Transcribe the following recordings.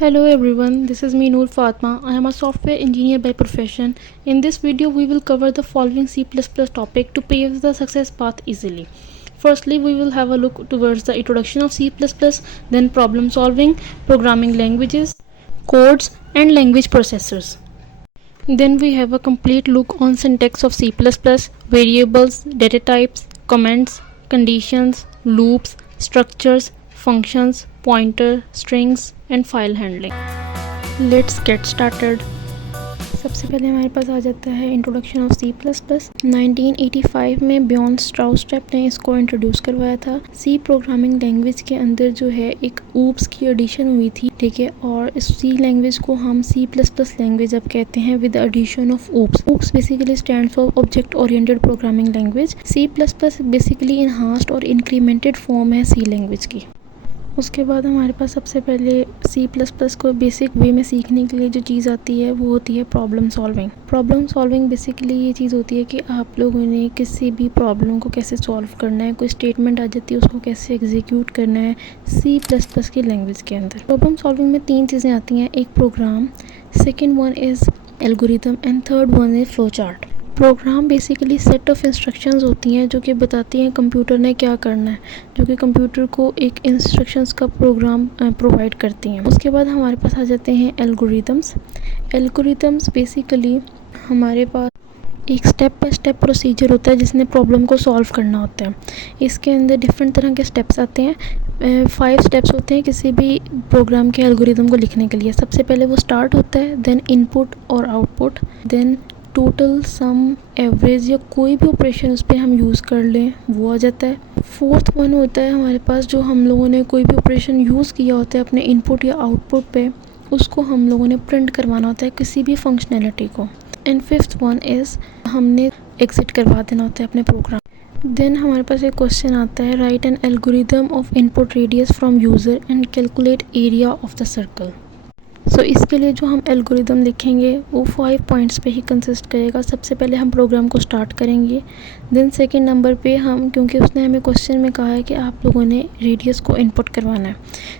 Hello everyone, this is me Noor Fatma. I am a software engineer by profession. In this video, we will cover the following C++ topic to pave the success path easily. Firstly, we will have a look towards the introduction of C++, then problem solving, programming languages, codes, and language processors. Then we have a complete look on syntax of C++, variables, data types, comments, conditions, loops, structures, functions, pointer, strings and file handling. Let's get started. सबसे पहले हमारे पास आ जाता है introduction of C++। 1985 में बियॉन स्ट्राउस्ट्रैप ने इसको introduce करवाया था। सी प्रोग्रामिंग लैंग्वेज के अंदर जो है एक ऊप्स की एडिशन हुई थी, ठीक है, और इस सी लैंग्वेज को हम C++ लैंग्वेज अब कहते हैं with addition of OOPs. OOPs basically stands for object oriented programming language. C++ basically enhanced और इंक्रीमेंटेड फॉर्म है सी लैंग्वेज की। उसके बाद हमारे पास सबसे पहले C++ को बेसिक वे में सीखने के लिए जो चीज़ आती है वो होती है problem solving. Problem solving basically ये चीज़ होती है कि आप लोगों ने किसी भी प्रॉब्लम को कैसे सॉल्व करना है, कोई स्टेटमेंट आ जाती है उसको कैसे एग्जीक्यूट करना है C++ की लैंग्वेज के अंदर। प्रॉब्लम सॉल्विंग में 3 चीज़ें आती हैं, एक program, second one is algorithm and third one is flow chart. Program basically set of instructions होती हैं जो कि बताती हैं कंप्यूटर ने क्या करना है, जो कि कंप्यूटर को एक इंस्ट्रक्शंस का प्रोग्राम प्रोवाइड करती हैं। उसके बाद हमारे पास आ जाते हैं एल्गोरिथम्स। एल्गोरिथम्स बेसिकली हमारे पास एक स्टेप बाय स्टेप प्रोसीजर होता है जिसने प्रॉब्लम को सॉल्व करना होता है। इसके अंदर डिफरेंट तरह के स्टेप्स आते हैं। 5 स्टेप्स होते हैं किसी भी प्रोग्राम के एल्गोरिथम को लिखने के लिए। सबसे पहले वो स्टार्ट होता है, देन इनपुट और आउटपुट, देन टोटल, सम, एवरेज या कोई भी ऑपरेशन उस पर हम यूज़ कर लें वो आ जाता है। फोर्थ वन होता है हमारे पास जो हम लोगों ने कोई भी ऑपरेशन यूज़ किया होता है अपने इनपुट या आउटपुट पे, उसको हम लोगों ने प्रिंट करवाना होता है किसी भी फंक्शनैलिटी को। एंड फिफ्थ वन इज़ हमने एग्जिट करवा देना होता है अपने प्रोग्राम। देन हमारे पास एक क्वेश्चन आता है, write an algorithm of input radius from user and calculate area of the circle. So इसके लिए जो हम एल्गोरिदम लिखेंगे वो 5 पॉइंट्स पे ही कंसिस्ट करेगा। सबसे पहले हम प्रोग्राम को स्टार्ट करेंगे, देन सेकंड नंबर पे हम, क्योंकि उसने हमें क्वेश्चन में कहा है कि आप लोगों ने रेडियस को इनपुट करवाना है,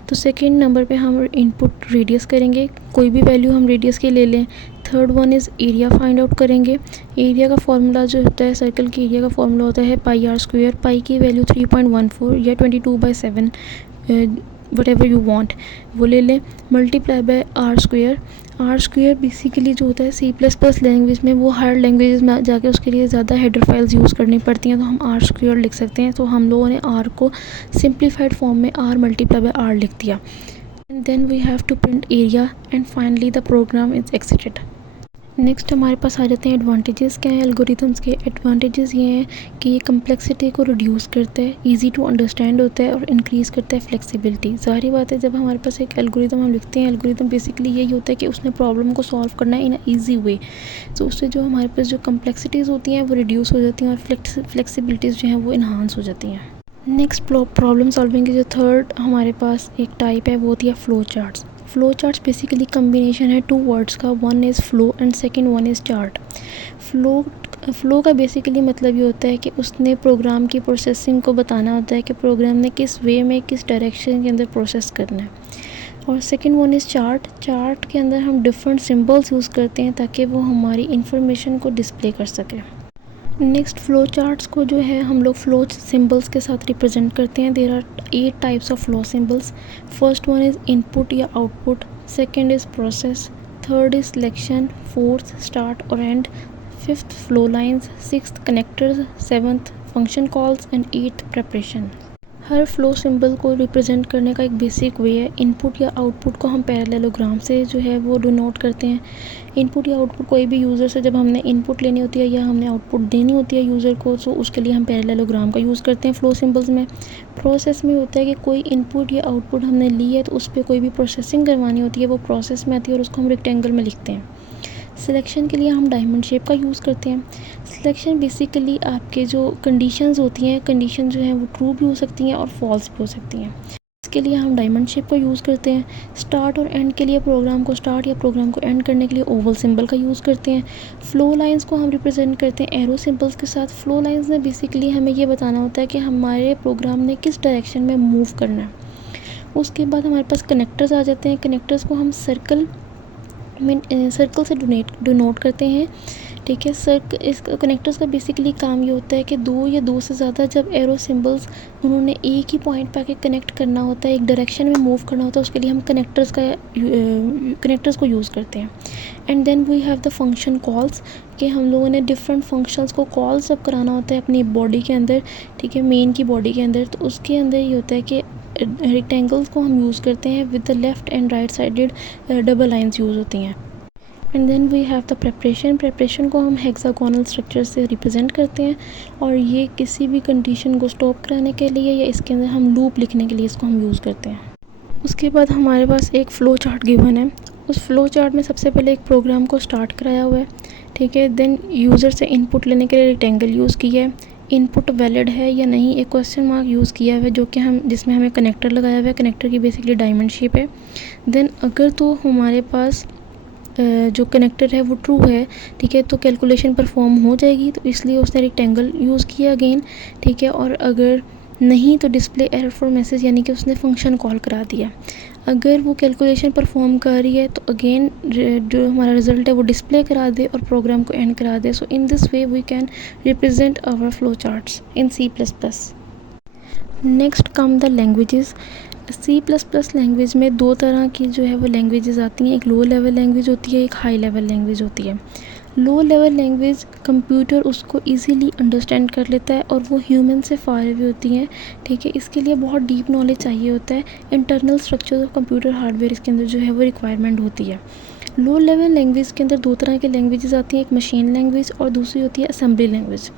तो सेकंड नंबर पे हम इनपुट रेडियस करेंगे, कोई भी वैल्यू हम रेडियस की ले लें। Third one is area find out करेंगे। एरिया का फॉर्मूला जो होता है, सर्कल की एरिया का फॉर्मूला होता है पाई आर स्क्वायर। पाई की वैल्यू 3.14 या 22/7 वट एवर यू वॉन्ट वो ले लें, multiply by r square. R square basically जो होता है C++ लैंग्वेज में, वो हायर लैंग्वेजेस में जाके उसके लिए ज़्यादा हेडर फाइल्स यूज़ करनी पड़ती हैं, तो हम आर स्क्वेयर लिख सकते हैं। तो हम लोगों ने आर को सिंप्लीफाइड फॉर्म में आर मल्टीप्लाई बाय आर लिख दिया। And then we have to print area and finally the program is exited. Next हमारे पास आ जाते हैं एडवांटेजेस। क्या है एल्गोरिथम्स के एडवांटेजेस? ये हैं कि ये कम्प्लेक्सिटी को रिड्यूस करता है, इजी टू अंडरस्टैंड होता है और इंक्रीज़ करता है फ्लेक्सिबिलिटी। ज़ाहिर बात है जब हमारे पास एक एल्गोरिथम हम लिखते हैं, एल्गोरिथम बेसिकली यही होता है कि उसने प्रॉब्लम को सॉल्व करना है इन ईजी वे। तो उससे जो हमारे पास जो कम्प्लेक्सिटीज़ होती हैं वो रिड्यूस हो जाती हैं और फ्लेक्सिबिलिटीज़ जो हैं वो इन्हांस हो जाती हैं। नेक्स्ट प्रॉब्लम सॉल्विंग की जो थर्ड हमारे पास एक टाइप है वो होती है flow charts. Flow charts basically combination है 2 वर्ड्स का, one is flow and second one is chart. Flow का बेसिकली मतलब ये होता है कि उसने प्रोग्राम की प्रोसेसिंग को बताना होता है कि प्रोग्राम ने किस वे में, किस डायरेक्शन के अंदर प्रोसेस करना है। और second one is chart. Chart के अंदर हम डिफरेंट सिंबल्स यूज़ करते हैं ताकि वो हमारी इंफॉर्मेशन को डिस्प्ले कर सकें। नेक्स्ट फ्लो चार्ट्स को जो है हम लोग फ्लो सिंबल्स के साथ रिप्रेजेंट करते हैं। There are 8 types of flow symbols. First one is input या output, second is process, third is selection, fourth start और end, fifth flow lines, sixth connectors, seventh function calls and eighth preparation. हर flow symbol को represent करने का एक basic way है। Input या output को हम पैरेललोग्राम से जो है वो डिनोट करते हैं। इनपुट या आउटपुट कोई भी यूज़र से जब हमने इनपुट लेनी होती है या हमने आउटपुट देनी होती है यूज़र को, तो उसके लिए हम पैरेललोग्राम का यूज़ करते हैं फ्लो सिंबल्स में। प्रोसेस में होता है कि कोई इनपुट या आउटपुट हमने ली है तो उस पर कोई भी प्रोसेसिंग करवानी होती है, वो प्रोसेस में आती है और उसको हम रेक्टेंगल में लिखते हैं। सिलेक्शन के लिए हम डायमंड शेप का यूज़ करते हैं। सिलेक्शन बेसिकली आपके जो कंडीशंस होती हैं, कंडीशन जो हैं वो ट्रू भी हो सकती हैं और फॉल्स भी हो सकती हैं। इसके लिए हम डायमंड शेप का यूज़ करते हैं। स्टार्ट और एंड के लिए प्रोग्राम को स्टार्ट या प्रोग्राम को एंड करने के लिए ओवल सिंबल का यूज़ करते हैं। फ्लो लाइंस को हम रिप्रेजेंट करते हैं एरो सिंबल्स के साथ। फ्लो लाइंस में बेसिकली हमें ये बताना होता है कि हमारे प्रोग्राम ने किस डायरेक्शन में मूव करना है। उसके बाद हमारे पास कनेक्टर्स आ जाते हैं। कनेक्टर्स को हम सर्कल से डिनोट करते हैं, ठीक है। इस कनेक्टर्स का बेसिकली काम ये होता है कि दो या दो से ज़्यादा जब एरो सिंबल्स उन्होंने एक ही पॉइंट पे आके कनेक्ट करना होता है, एक डायरेक्शन में मूव करना होता है, उसके लिए हम कनेक्टर्स को यूज़ करते हैं। And then we have the function calls, कि हम लोगों ने डिफरेंट फंक्शंस को कॉल सब कराना होता है अपनी बॉडी के अंदर, ठीक है, मेन की बॉडी के अंदर। तो उसके अंदर ये होता है कि रेक्टेंगल्स को हम यूज़ करते हैं with the left and right sided double lines use होती हैं। And then we have the preparation को हम हेक्सागोनल स्ट्रक्चर से रिप्रेजेंट करते हैं, और ये किसी भी कंडीशन को स्टॉप कराने के लिए या इसके अंदर हम लूप लिखने के लिए इसको हम यूज़ करते हैं। उसके बाद हमारे पास एक फ़्लो चार्ट गिवन है। उस फ़्लो चार्ट में सबसे पहले एक प्रोग्राम को स्टार्ट कराया हुआ है, ठीक है। देन यूज़र से इनपुट लेने के लिए रेक्टेंगल यूज़ किया है, इनपुट वैलिड है या नहीं एक क्वेश्चन मार्क यूज़ किया हुआ है, जो कि जिसमें हमें कनेक्टर लगाया हुआ है। कनेक्टर की बेसिकली डायमंड शेप है। देन अगर तो हमारे पास जो कनेक्टर है वो ट्रू है, ठीक है, तो कैलकुलेशन परफॉर्म हो जाएगी, तो इसलिए उसने रेक्टेंगल यूज़ किया अगेन, ठीक है। और अगर नहीं तो डिस्प्ले एरर फॉर मैसेज, यानी कि उसने फंक्शन कॉल करा दिया। अगर वो कैलकुलेशन परफॉर्म कर रही है तो अगेन जो हमारा रिज़ल्ट है वो डिस्प्ले करा दे और प्रोग्राम को एंड करा दे। So in this way we can represent our flow charts in C++। Next come the languages. C++ language में दो तरह की जो है वो लैंग्वेजेस आती हैं, एक लो लेवल लैंग्वेज होती है, एक हाई लेवल लैंग्वेज होती है। लो लेवल लैंग्वेज कंप्यूटर उसको इजीली अंडरस्टैंड कर लेता है और वो ह्यूमन से फार अवे होती हैं, ठीक है। इसके लिए बहुत डीप नॉलेज चाहिए होता है, internal structure of computer hardware इसके अंदर जो है वो रिक्वायरमेंट होती है। लो लेवल लैंग्वेज के अंदर दो तरह की लैंग्वेजेस आती हैं, एक मशीन लैंग्वेज और दूसरी होती है assembly language.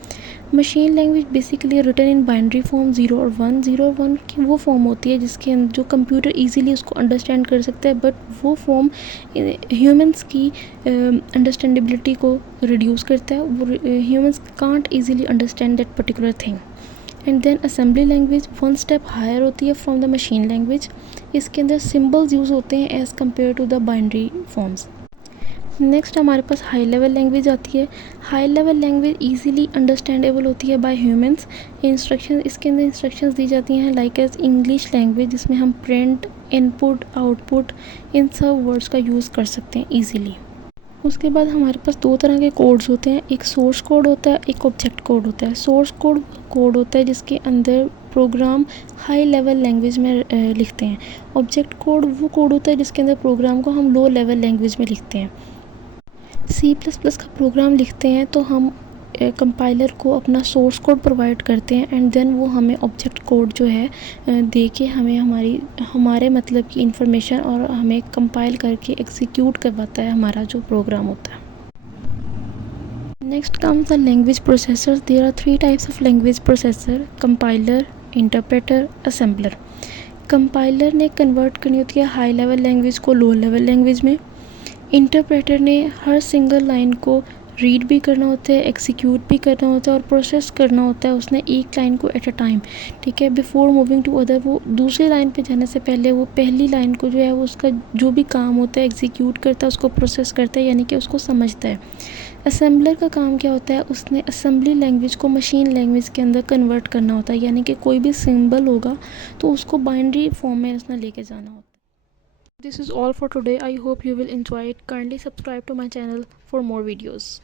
Machine language basically written in binary form 0 और 1 की वो फॉर्म होती है जिसके अंदर जो कंप्यूटर इजीली उसको अंडरस्टैंड कर सकता है, बट वो फॉर्म ह्यूमंस की अंडरस्टैंडेबिलिटी को रिड्यूस करता है। वो humans can't easily understand that particular thing. And then assembly language one step higher होती है फ्रॉम द मशीन लैंग्वेज। इसके अंदर सिम्बल्स यूज़ होते हैं as compare to the binary forms. Next हमारे पास हाई लेवल लैंग्वेज आती है। High level language easily understandable होती है बाय ह्यूमंस। इसके अंदर इंस्ट्रक्शंस दी जाती हैं लाइक एज इंग्लिश लैंग्वेज, जिसमें हम प्रिंट, इनपुट, आउटपुट इन सब वर्ड्स का यूज़ कर सकते हैं ईजीली। उसके बाद हमारे पास दो तरह के कोड्स होते हैं, एक सोर्स कोड होता है, एक ऑब्जेक्ट कोड होता है। सोर्स कोड होता है जिसके अंदर प्रोग्राम हाई लेवल लैंग्वेज में लिखते हैं। ऑब्जेक्ट कोड वो कोड होता है जिसके अंदर प्रोग्राम को हम लो लेवल लैंग्वेज में लिखते हैं। C++ का प्रोग्राम लिखते हैं तो हम कंपाइलर को अपना सोर्स कोड प्रोवाइड करते हैं, एंड देन वो हमें ऑब्जेक्ट कोड जो है दे के हमें हमारे मतलब की इंफॉर्मेशन और हमें कंपाइल करके एग्जीक्यूट करवाता है हमारा जो प्रोग्राम होता है। Next comes the language processor. There are 3 types of language processor: compiler, interpreter, assembler. Compiler ने कन्वर्ट करनी होती है हाई लेवल लैंग्वेज को लो लेवल लैंग्वेज में। इंटरप्रेटर ने हर सिंगल लाइन को रीड भी करना होता है, एग्जीक्यूट भी करना होता है और प्रोसेस करना होता है उसने एक लाइन को एट अ टाइम, ठीक है। बिफोर मूविंग टू अदर, वो दूसरी लाइन पे जाने से पहले वो पहली लाइन को जो है वो उसका जो भी काम होता है एग्जीक्यूट करता है, उसको प्रोसेस करता है, यानी कि उसको समझता है। असेंबलर का काम क्या होता है, उसने असेंबली लैंग्वेज को मशीन लैंग्वेज के अंदर कन्वर्ट करना होता है, यानी कि कोई भी सिंबल होगा तो उसको बाइनरी फॉर्म में उसने लेके जाना होता है। This is all for today. I hope you will enjoy it. Kindly subscribe to my channel for more videos.